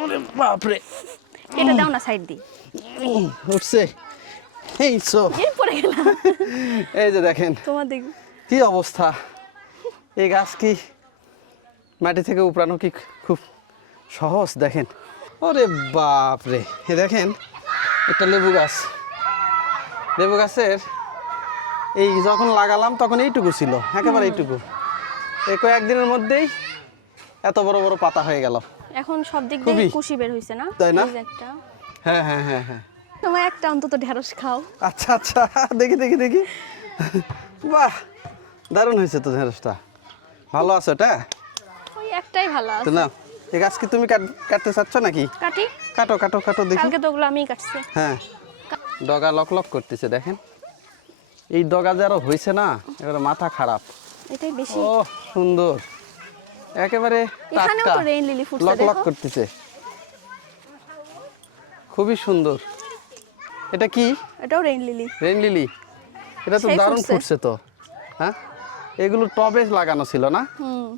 ওরে বাপরে, এটা দাও না সাইড দি। উঠছে এই সো এর পরে গেলাম এই যে দেখেন তোমার দিক। কি অবস্থা। এই গাছ কি মাটি থেকে উপড়ানো কি খুব সহজ? দেখেন ওরে বাপরে, এ দেখেন একটা লেবু গাছ। লেবু গাছের এই যখন লাগালাম তখন এইটুকু ছিল, একেবারে এইটুকু। এই কয়েকদিনের মধ্যেই এত বড় বড় পাতা হয়ে গেল। এখন সব দিক খুবই। দিয়ে কুশি বের হইছে না? তাই না? এই যে একটা। হ্যাঁ হ্যাঁ হ্যাঁ হ্যাঁ। তোমার একটা অন্তত ঢেঁড়স খাও। আচ্ছা আচ্ছা, দেখি দেখি দেখি। বাহ, দারুণ হয়েছে তো ঢেঁড়সটা। ভালো আছে ওটা? ওই একটাই ভালো তো আছে। না, এই গাছ কি তুমি কাটতে চাচ্ছ নাকি? কাটি। কাটো কাটো কাটো দেখি। কালকে তো ওগুলো আমিই কাটছি। হ্যাঁ, ডগা লক লক করতেছে দেখেন। এই ডগা যারা হয়েছে না, এবারে মাথা খারাপ। এটাই বেশি। ও সুন্দর, একেবারে এখানেও টাটকা, তো রেইন লিলি ফুটছে লক লক দেখো। করতেছে, খুবই সুন্দর। এটা কি? এটাও রেইন লিলি। Rain lily. এটা তো সেই দারুণ ফুটছে। ফুটছে তো। হ্যাঁ, এগুলো টবে লাগানো ছিল না? হুম।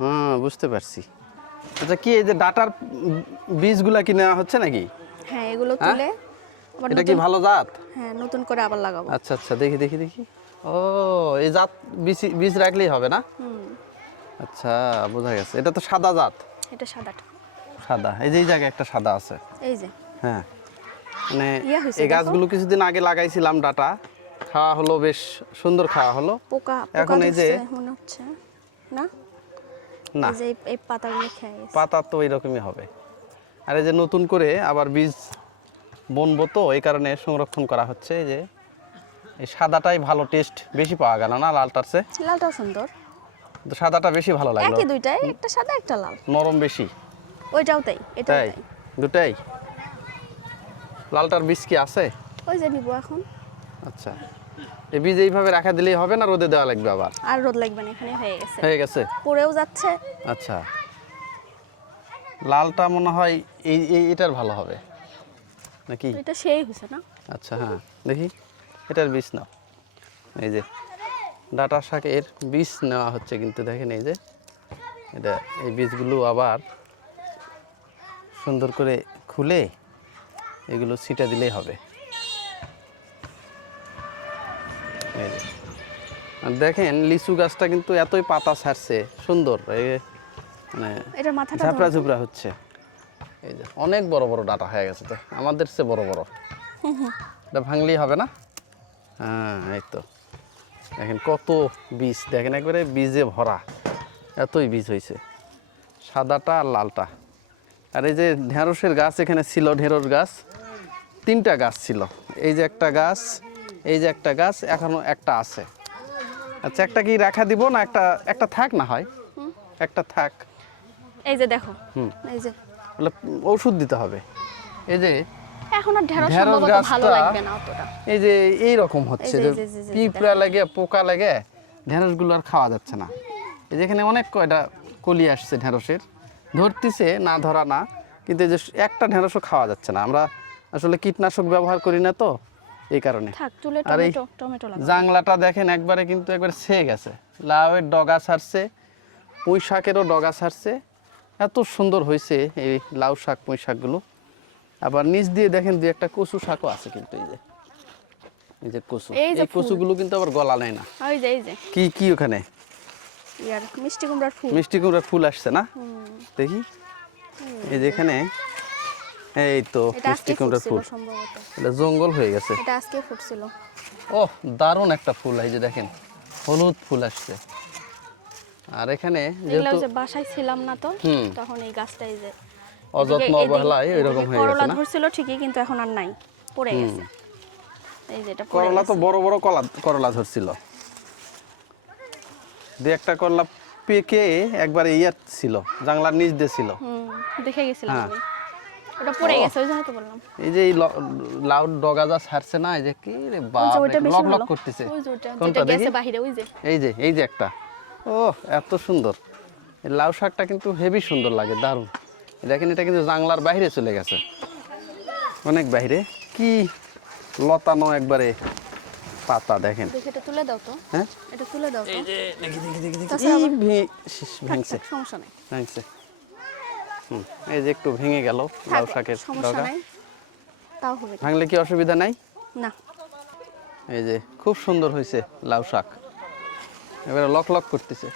হ্যাঁ, বুঝতে পারছি। আচ্ছা, কি এই যে ডাটার বীজগুলা কি নেওয়া হচ্ছে নাকি? হ্যাঁ, এগুলো হ্যাঁ? তুলে আবার এটা কি নতুন। ভালো জাত? হ্যাঁ, নতুন করে আবার লাগাবো। আচ্ছা আচ্ছা, দেখি দেখি দেখি। ও, এই জাত বীজ রাখলেই হবে না? হুম। আচ্ছা, বোঝা গেছে। এটা তো সাদা জাত। এটা সাদাটা। সাদা, এই যে এই জায়গায় একটা সাদা আছে। এই যে। হ্যাঁ, মানে ইয়া হয়েছে এই দেখো। গাছগুলো কিছুদিন আগে লাগাইছিলাম, ডাটা খাওয়া হলো, বেশ সুন্দর খাওয়া হলো। পোকা এখন এই যে ধরছে মনে হচ্ছে না? না, এই যে এই পাতাগুলো খেয়ে গেছে। পাতা তো এইরকমই হবে। আর এই যে নতুন করে আবার বীজ বুনবো তো, এই কারণে সংরক্ষণ করা হচ্ছে। এই যে এই সাদাটাই ভালো, টেস্ট বেশি পাওয়া গেল না লালটার চেয়ে? লালটাও সুন্দর। তো সাদাটা বেশি ভালো লাগলো, একই দুইটাই, একটা সাদা একটা লাল। নরম বেশি। ওইটাও তাই, এটাও তাই? তাই। দুটাই? লালটার বীজ কি আছে? ওই যে নিব এখন। আচ্ছা, এই বীজ এইভাবে রাখা দিলেই হবে না, রোদে দেওয়া লাগবে আবার? আর রোদ লাগবে না, এখানে হয়ে গেছে। হয়ে গেছে। পড়েও যাচ্ছে। আচ্ছা, লালটা মনে হয় এটার ভালো হবে নাকি? এটা সেই হয়েছে না? আচ্ছা, হ্যাঁ, দেখি এটার বীজ নাও। এই যে ডাটা শাকের বীজ নেওয়া হচ্ছে কিন্তু দেখেন, এই যে এটা, এই বীজগুলো আবার সুন্দর করে খুলে এগুলো ছিটা দিলেই হবে। এই যে, আর দেখেন লিচু গাছটা কিন্তু এতই পাতা ছাড়ছে সুন্দর, মানে এটার মাথাটা ঝাপড়া ধরো। ঝুপড়া হচ্ছে। এই যে অনেক বড় বড় ডাটা হয়ে গেছে, তো আমাদের চেয়ে বড় বড়। এটা ভাঙলেই হবে না? হ্যাঁ, এই তো দেখেন কত বীজ, দেখেন একবারে বীজে ভরা, এতই বীজ হয়েছে, সাদাটা আর লালটা। আর এই যে ঢেঁড়সের গাছ এখানে ছিল, ঢেঁড়স গাছ 3টা গাছ ছিল। এই যে একটা গাছ, এই যে একটা গাছ, এখনো একটা আছে। আচ্ছা, একটা কি রাখা দিব না? একটা থাক না হয়, একটা থাক। এই যে দেখো। হুম। এই যে বলে ওষুধ দিতে হবে। এই যে এখন আর ঢেঁড়স ঢেঁড়স সম্ভবত ভালো গাছটা লাগবে না অতটা। এই যে এই রকম হচ্ছে, এই যে যে, যে, পিঁপড়া লাগে, পোকা লাগে, ঢেঁড়সগুলো আর খাওয়া যাচ্ছে না। এই যেখানে অনেক কয়টা কলি আসছে ঢেঁড়সের, ধরতেছে না, ধরা না, কিন্তু এই যে একটা ঢেঁড়সও খাওয়া যাচ্ছে না। আমরা আসলে কীটনাশক ব্যবহার করি না তো, এই কারণে। থাক, তুলে আর এই টমেটো লাগাও। জাংলাটা দেখেন একবারে, কিন্তু একবারে ছেয়ে গেছে। লাউয়ের ডগা ছাড়ছে, পুঁই শাকেরও ডগা ছাড়ছে, এত সুন্দর হয়েছে এই লাউ শাক, পুঁই শাকগুলো। আবার নিচ দিয়ে দেখেন দুই একটা কচু শাকও আছে, কিন্তু এই যে কচু, এই যে এই কচুগুলো কিন্তু আবার গলা নেয় না। এই যে কি কি ওখানে ইয়ার মিষ্টি কুমড়ার ফুল। মিষ্টি কুমড়ার ফুল আসছে না? দেখি, এই যে এখানে, এই তো এটা আজকে মিষ্টি কুমড়ার ফুটছিল ফুল। সম্ভবত। এটা জঙ্গল হয়ে গেছে। এটা আজকে ফুটছিল। ওহ, দারুণ একটা ফুল, এই যে দেখেন হলুদ ফুল আসছে। আর এখানে এগুলো যেহেতু যে বাসায় ছিলাম না তো, হুম। তখন এই গাছটা এই যে অযত্ন অবহেলায় এরকম হয়ে গেছে করলা না? ধরছিল ঠিকই, কিন্তু এখন আর নাই, পড়ে গেছে। এই যে এটা পড়ে করলা তো গেছে। বড় বড় করলা ধরছিল, দু একটা করলা পেকে একবারে ইয়ার ছিল, জাংলার নিচ দিয়ে ছিল। দেখে গেছিলাম হ্যাঁ। আমি। ওটা পড়ে গেছে, ওই জন্য তো বললাম। এই যে এই লাউ ডগা যা ছাড়ছে না, এই যে কি রে ওই বাপ, যে ওইটা বেশি লক লক ভালো। করতেছে। ওই যে ওইটা, কোনটা যেটা দেখি? গেছে বাহিরে, ওই যে। এই যে একটা, ও এত সুন্দর। এই লাউ শাকটা কিন্তু হেভি সুন্দর লাগে, দারুণ। দেখেন এটা কিন্তু জাংলার বাইরে চলে গেছে, অনেক বাইরে। কি লতানো একবারে পাতা, দেখেন। দেখে এটা তুলে দাও তো। হ্যাঁ, এটা তুলে দাও তো। এই যে দেখি দেখি দেখি দেখি, তাছাড়া এই আবার- ভাঙছে থাক, সমস্যা নেই। ভাঙছে। এই যে একটু ভেঙে গেল লাউ থাক, শাকের সমস্যা ডগা। নাই, তাও হবে। ভাঙলে কি অসুবিধা নাই? না, এই যে খুব সুন্দর হয়েছে লাউ শাক, এবারে লক লক করতেছে।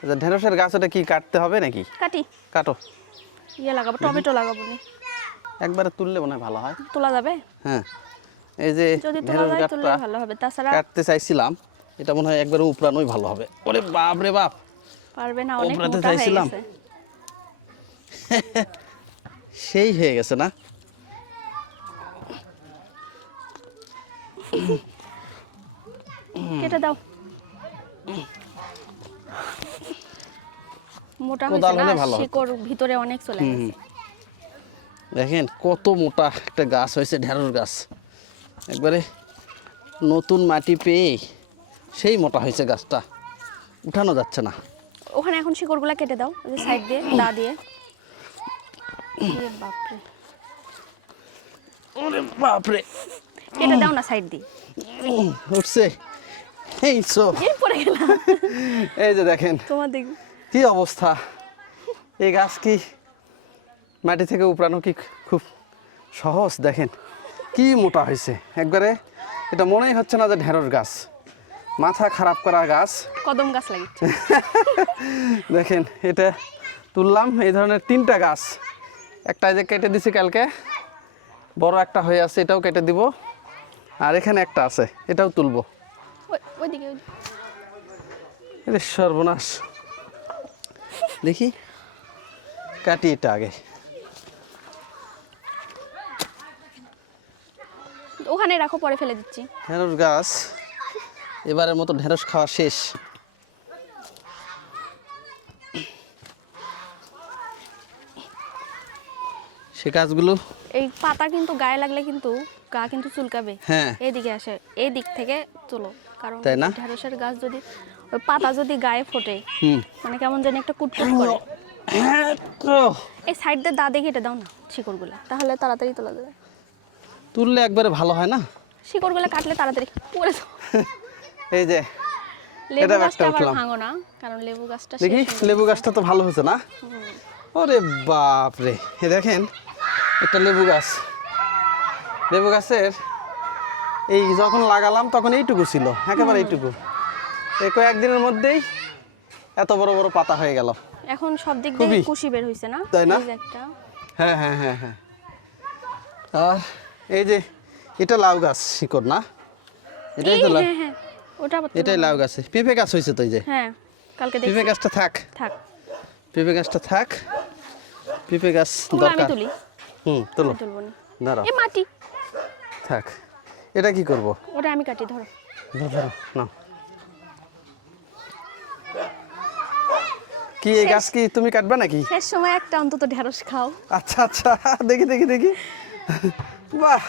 আচ্ছা, ঢেঁড়সের গাছ ওটা কি কাটতে হবে নাকি? কাটি, কাটো, ইয়ে লাগাবো, টমেটো লাগাবো নি। একবারে তুললে মনে হয় ভালো হয়। তোলা যাবে? হ্যাঁ, এই যে যদি তোলা ঢেঁড়স যায় তুললে গাছটা ভালো হবে, তাছাড়া কাটতে চাইছিলাম, এটা মনে হয় একবারে উপরানোই ভালো হবে। ওরে বাপ রে বাপ, পারবে না, অনেক ওপরাতে মোটা হয়ে চাইছিলাম। গেছে। সেই হয়ে গেছে না? কেটে দাও। মোটা কোদাল হয়েছে না, হলে ভালো হতো। শিকড় ভিতরে অনেক চলে গেছে। দেখেন কত মোটা একটা গাছ হয়েছে, ঢেঁড়স গাছ। একবারে নতুন মাটি পেয়ে সেই মোটা হয়েছে গাছটা, উঠানো যাচ্ছে না। ওখানে এখন শিকড়গুলা কেটে দাও, ওই যে সাইড দিয়ে দা দিয়ে। এ বাপরে, ওরে বাপরে, কেটে দাও না সাইড দিয়ে। উঠছে এই সো। এই পড়ে গেলাম। এই যে দেখেন তোমার দিক কি অবস্থা, এই গাছ কি মাটি থেকে উপড়ানো কি খুব সহজ? দেখেন কি মোটা হয়েছে একবারে, এটা মনেই হচ্ছে না যে ঢেঁড়স গাছ, মাথা খারাপ করা গাছ। কদম গাছ লাগিয়েছে। দেখেন এটা তুললাম, এই ধরনের 3টা গাছ, একটা এই যে কেটে দিছি কালকে, বড় একটা হয়ে আছে, এটাও কেটে দিব, আর এখানে একটা আছে, এটাও তুলবো। ওইদিকে এটা সর্বনাশ, দেখি কাটি এটা আগে। ওখানে রাখো, পরে ফেলে দিচ্ছি। ঢেঁড়স গাছ এবারের মতো ঢেঁড়স খাওয়া শেষ। সে গাছগুলো এই পাতা কিন্তু গায়ে লাগলে কিন্তু গা কিন্তু চুলকাবে। হ্যাঁ। এইদিকে আসে, এই দিক থেকে তোলো, কারণ তাই না? ঢেঁড়সের গাছ যদি ওই পাতা যদি গায়ে ফোটে, হুম মানে কেমন জানি একটা কুটকুট করে। এই সাইড দিয়ে দা দিয়ে কেটে দাও না শিকড়গুলা, তাহলে তাড়াতাড়ি তোলা যাবে। তুললে একবারে ভালো হয় না? শিকড়গুলা কাটলে তাড়াতাড়ি পড়ে যাও। এই যে লেবু এটা গাছটা একটা আবার উঠলাম। ভাঙো না, কারণ লেবু গাছটা দেখি সেই সুন্দর লেবু হয়েছে। গাছটা তো ভালো হয়েছে না? ওরে বাপ রে, এ দেখেন একটা লেবু গাছ, লেবু গাছের এই যখন লাগালাম তখন এইটুকু ছিল, একেবারে এইটুকু, এই কয়েকদিনের মধ্যেই এত বড় বড় পাতা হয়ে গেল। এখন সব দিক খুবই। দিয়ে কুশি বের হয়েছে না? তাই না? এই যে একটা হ্যাঁ হ্যাঁ হ্যাঁ হ্যাঁ। আর এই যে এটা লাউ গাছ শিকড় না? এটাই তো লাউ, হ্যাঁ হ্যাঁ, ওটা আবার এটাই তুলো না। লাউ গাছে পেঁপে গাছ হয়েছে তো। এই যে হ্যাঁ, কালকে দেখছি। পেঁপে গাছটা থাক, থাক, পেঁপে গাছটা থাক, পেঁপে গাছ ওগুলো আমি দরকার। তুলি, তুলো, আমি তুলবো না। দাঁড়াও, এ মাটি, থাক। এটা কি করব? ওটা আমি কাটি, ধরো। ধরো না, কি এই গাছ কি তুমি কাটবা নাকি? শেষ সময় একটা অন্তত ঢেঁড়স খাও। আচ্ছা আচ্ছা, দেখি দেখি দেখি, বাহ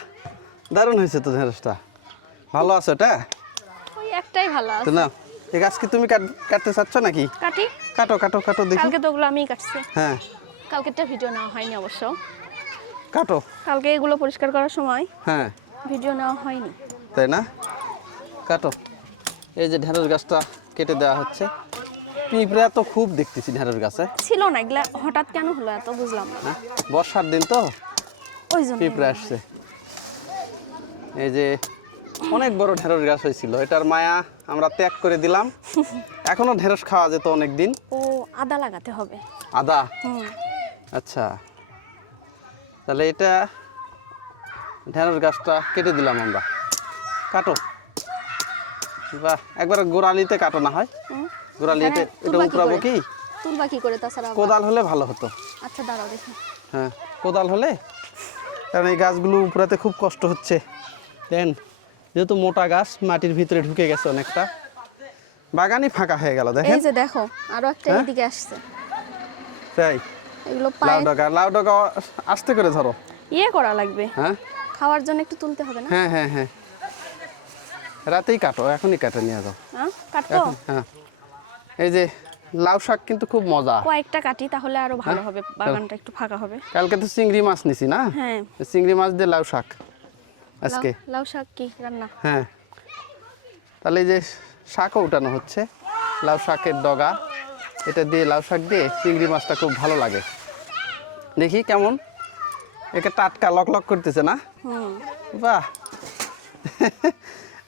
দারুণ হয়েছে তো ঢেঁড়সটা, ভালো আছে এটা ওই একটাই ভালো তো আছে। না? এই গাছ কি তুমি কাটতে চাচ্ছ নাকি? কাটি, কাটো কাটো কাটো দেখি। কালকে তো ওগুলো আমিই কাটছি। হ্যাঁ কালকেরটা ভিডিও নেওয়া হয়নি অবশ্য, কাটো। কালকে এগুলো পরিষ্কার করার সময় হ্যাঁ ভিডিও নেওয়া হয়নি। তাই না? কাটো। এই যে ঢেঁড়স গাছটা কেটে দেওয়া হচ্ছে। পিঁপড়া তো খুব দেখতেছি ঢেঁড়স গাছে। ছিল না, এগুলা হঠাৎ কেন হলো এত বুঝলাম না। হ্যাঁ, বর্ষার দিন তো ওই জন্য পিঁপড়া আসছে। এই যে অনেক বড় ঢেঁড়স গাছ হয়েছিল, এটার মায়া আমরা ত্যাগ করে দিলাম। এখনো ঢেঁড়স খাওয়া যেত অনেক দিন। ও আদা লাগাতে হবে। আদা, হুম, আচ্ছা তাহলে এটা ঢেঁড়স গাছটা কেটে দিলাম আমরা। কাটো, বাহ একবার গোড়ালিতে কাটো না হয়, হুম। গোড়ালিতে হ্যাঁ, এটা তুলবা কি উপরাবো করে? কি? তুলবা কি করে তাছাড়া আবার? কোদাল হলে ভালো হতো। আচ্ছা দাঁড়াও দেখি। হ্যাঁ কোদাল হলে, কারণ এই গাছগুলো উপরাতে খুব কষ্ট হচ্ছে। দেন যেহেতু মোটা গাছ মাটির ভিতরে ঢুকে গেছে অনেকটা, বাগানই ফাঁকা হয়ে গেল দেখেন। এই যে দেখো আরো একটা হ্যাঁ? এদিকে আসছে। তাই এগুলো লাউ পায়ে ডগা, লাউ ডগা আস্তে করে ধরো। ইয়ে করা লাগবে, হ্যাঁ খাওয়ার জন্য একটু তুলতে হবে না? হ্যাঁ হ্যাঁ হ্যাঁ, রাতেই কাটো, এখনই কাটে নিয়ে যাও হ্যাঁ, কাটবো। এখন। হ্যাঁ এই যে লাউ শাক কিন্তু খুব মজা। কয়েকটা কাটি তাহলে আরো ভালো হ্যাঁ? হবে, বাগানটা একটু ফাঁকা হবে। কালকে তো চিংড়ি মাছ নিছি না? হ্যাঁ, চিংড়ি মাছ দিয়ে লাউ শাক আজকে। লাউ শাক কি রান্না? হ্যাঁ তাহলে এই যে শাকও উঠানো হচ্ছে, লাউ শাকের ডগা, এটা দিয়ে লাউ শাক দিয়ে চিংড়ি মাছটা খুব ভালো লাগে। দেখি কেমন, একে টাটকা লক লক করতেছে না? হুম বাহ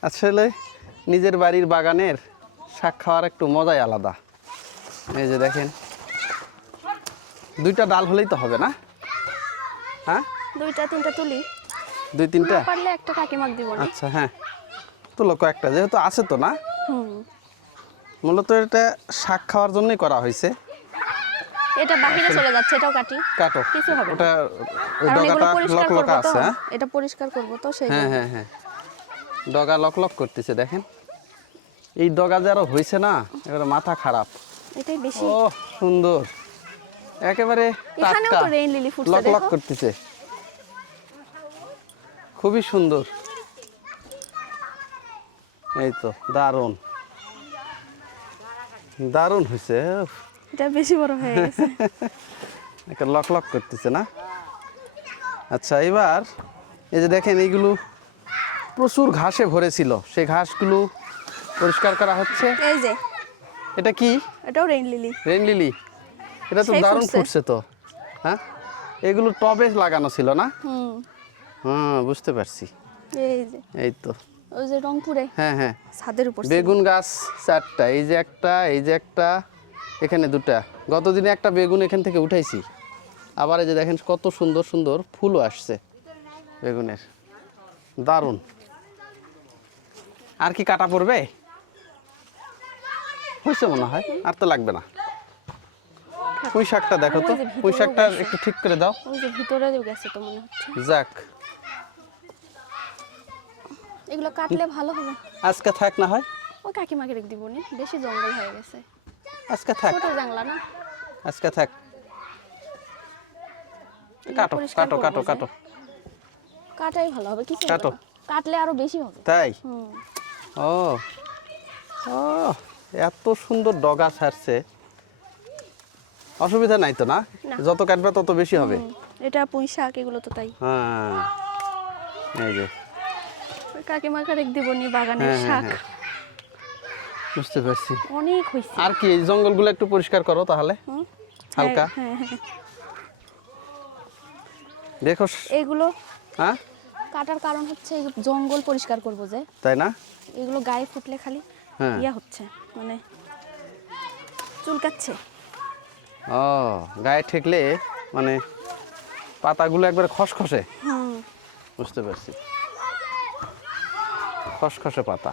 আসলে নিজের বাড়ির বাগানের শাক খাওয়ার একটু মজাই আলাদা। এই যে দেখেন, 2টা ডাল হলেই তো হবে না? হ্যাঁ, 2টা 3টা তুলি, 2-3টা। পারলে একটা কাকিমাক দিব না। আচ্ছা হ্যাঁ, তুলো কয়েকটা, যেহেতু আছে তো না। হুম মূলত এটা শাক খাওয়ার জন্যই করা হয়েছে। এটা বাহিরে চলে যাচ্ছে, এটাও কাটি। কাটো, কিছু হবে না। ওটা ওই কারণ এগুলো ডগাটা পরিষ্কার লক লক করব তো, আছে। হ্যাঁ এটা পরিষ্কার করব তো সেই হ্যাঁ জন্য। হ্যাঁ হ্যাঁ, ডগা লক লক করতেছে দেখেন। এই ডগা যে আরো হয়েছে না, এবারে মাথা খারাপ। এটাই বেশি। ও সুন্দর, একেবারে এখানেও টাটকা, তো রেইন লিলি ফুটছে, লক লক দেখো। করতেছে, খুবই সুন্দর। এই তো দারুণ দারুণ হয়েছে, এটা বেশি বড় হয়ে গেছে। একটা লক লক করতেছে না। আচ্ছা এবার এই যে দেখেন, এইগুলো প্রচুর ঘাসে ভরেছিল, সেই ঘাসগুলো পরিষ্কার করা হচ্ছে। এই যে এটা কি? এটাও রেইন লিলি। রেইন লিলি, এটা তো সেই দারুণ ফুটছে। ফুটছে তো। হ্যাঁ, এগুলো টবে লাগানো ছিল না? হুম হ্যাঁ বুঝতে পারছি। এই যে এই তো, ওই যে রংপুরে হ্যাঁ হ্যাঁ, ছাদের উপর ছিল। বেগুন গাছ 4টা, এই যে একটা, এই যে একটা, এখানে 2টা। গতদিনে একটা বেগুন এখান থেকে উঠাইছি। আবার এই যে দেখেন কত সুন্দর সুন্দর ফুলও আসছে বেগুনের, দারুণ। আর কি কাটা পড়বে? হয়েছে মনে হয়, আর তো লাগবে না। পুঁই শাকটা দেখো তো, ওই যে ভিতরেও পুঁই শাকটা গেছে। একটু ঠিক করে দাও। ওই যে ভিতরে গেছে তো মনে হচ্ছে। যাক, এগুলো কাটলে ভালো হবে। আজকে থাক না হয়, ওই কাকিমাকে রেখে দিব নি, বেশি জঙ্গল হয়ে গেছে। আজকে থাক, ছোট জাংলা না, আজকে থাক। এগুলো কাটো পরিষ্কার কাটো করবো কাটো যে। কাটো, কাটাই ভালো হবে, কিছু হবে কাটো। না। কাটলে আরো বেশি হবে। তাই? হুম ও ও, এত সুন্দর ডগা ছাড়ছে, অসুবিধা নাই তো না? না। যত কাটবে তত বেশি হবে। হুম, এটা পুঁই শাক, এগুলো তো তাই। হ্যাঁ এই যে, ওই কাকিমাকে রেখে দিব নি, বাগানের হ্যাঁ হ্যাঁ শাক হ্যাঁ, বুঝতে পারছি। অনেক হয়েছে। আর কি, এই জঙ্গলগুলো একটু পরিষ্কার করো তাহলে হুম, হালকা। হ্যাঁ হ্যাঁ, দেখো। এগুলো হ্যাঁ, কাটার কারণ হচ্ছে এই জঙ্গল পরিষ্কার করব যে, তাই না? এগুলো গায়ে ফুটলে খালি হ্যাঁ। ইয়া হচ্ছে, মানে চুলকাচ্ছে। ও, গায়ে ঠেকলে মানে পাতাগুলো একবারে খসখসে। হুম বুঝতে পারছি, খসখসে পাতা।